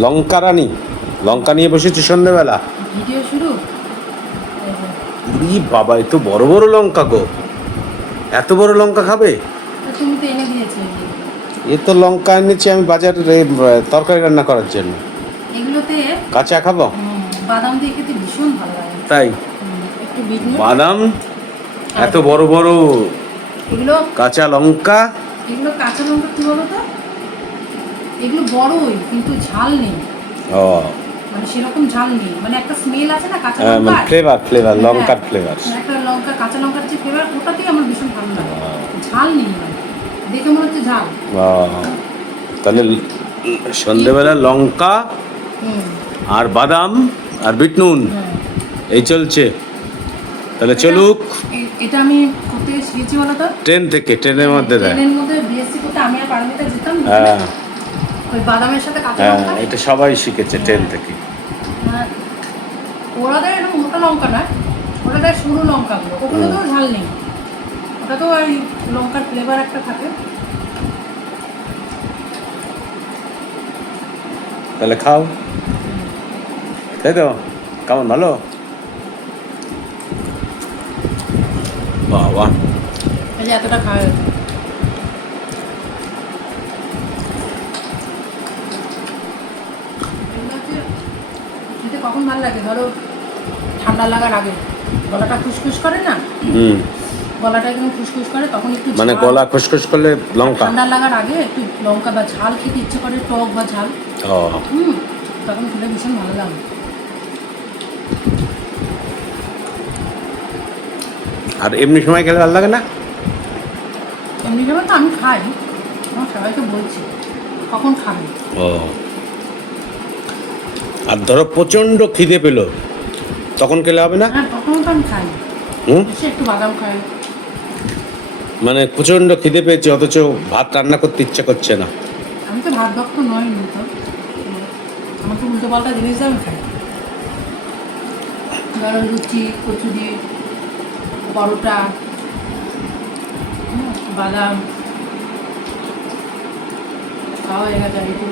লঙ্কা রানী, লঙ্কা নিয়ে বসেছি সন্ধ্যেবেলা। ভিডিও শুরু। ই বাবা, এ তো বড় বড় লঙ্কা গো, এত বড় লঙ্কা খাবে? তুমি তো এনে দিয়েছো। এ তো লঙ্কা এনেছি আমি বাজারে তরকারি রান্না করার জন্য। এগুলোতে কাঁচা খাবো? বাদাম দিয়ে খেতে ভীষণ ভালো লাগে। তাই? একটু বিট নুন, বাদাম, এত বড় বড় এগুলো কাঁচা লঙ্কা। এগুলো কাঁচা লঙ্কা কি বলো তো, এগুলো বড়ই কিন্তু ঝাল নেই। ও মানে সেরকম ঝাল নেই, মানে একটা স্মেল আছে না কাঁচা মানে লঙ্কার, ফ্লেভার লঙ্কার ফ্লেভার। একটা লঙ্কা, কাঁচা লঙ্কার যে ফ্লেভার, ওটাতেই আমার ভীষণ ভালো লাগে। ঝাল নেই, মানে দেখে মনে হচ্ছে ঝাল। তাহলে সন্ধ্যেবেলা লঙ্কা আর বাদাম আর বিট নুন হ্যাঁ, এই চলছে। তাহলে চলুক। এটা আমি করতে শিখেছি বলো তো, ট্রেন থেকে, ট্রেনের মধ্যে দেয়। ট্রেনের মধ্যে বিএসসি করতে আমি আর পারমিতা যেতাম, হ্যাঁ ওই বাদামের সাথে কাঁচা হ্যাঁ, লঙ্কা। এটা সবাই শিখেছে ট্রেন থেকে। হ্যাঁ, ওরা দেয় এরকম মোটা লঙ্কা না, ওরা দেয় সরু লঙ্কাগুলো, ওগুলো তো ঝাল নেই, ওটা তো ওই লঙ্কার ফ্লেভার একটা থাকে। তাহলে খাও, তাই তো? কেমন, ভালো? বাবা, এই যে এতটা খাওয়া যাচ্ছে। খেতে কখন ভালো লাগে ধরো, ঠান্ডা লাগার আগে গলাটা খুসখুস করে না, গলাটা একদম খুসখুস করে, তখন একটু মানে গলা খুসখুস করলে লঙ্কা। ঠান্ডা লাগার আগে একটু লঙ্কা বা ঝাল খেতে ইচ্ছে করে, টক বা ঝাল। ও তখন খেলে ভীষণ ভালো লাগে। আর এমনি সময় খেলে ভালো লাগে না? এমনি সময় তো আমি খাই, আমার সবাইকে বলছি কখন খাবে। ও, আর ধরো প্রচন্ড খিদে পেলো, তখন খেলে হবে না? হ্যাঁ, তখন তো আমি খাই, সে একটু বাদাম খাই। মানে প্রচন্ড খিদে পেয়েছে অথচ ভাত রান্না করতে ইচ্ছা করছে না। আমি তো ভাত ভক্ত নই, তো আমার তো উল্টো পাল্টা জিনিস আমি খাই, ধরো লুচি, কচুরি, পরোটা, বাদাম খাওয়া হয়ে গেছে, আর একটু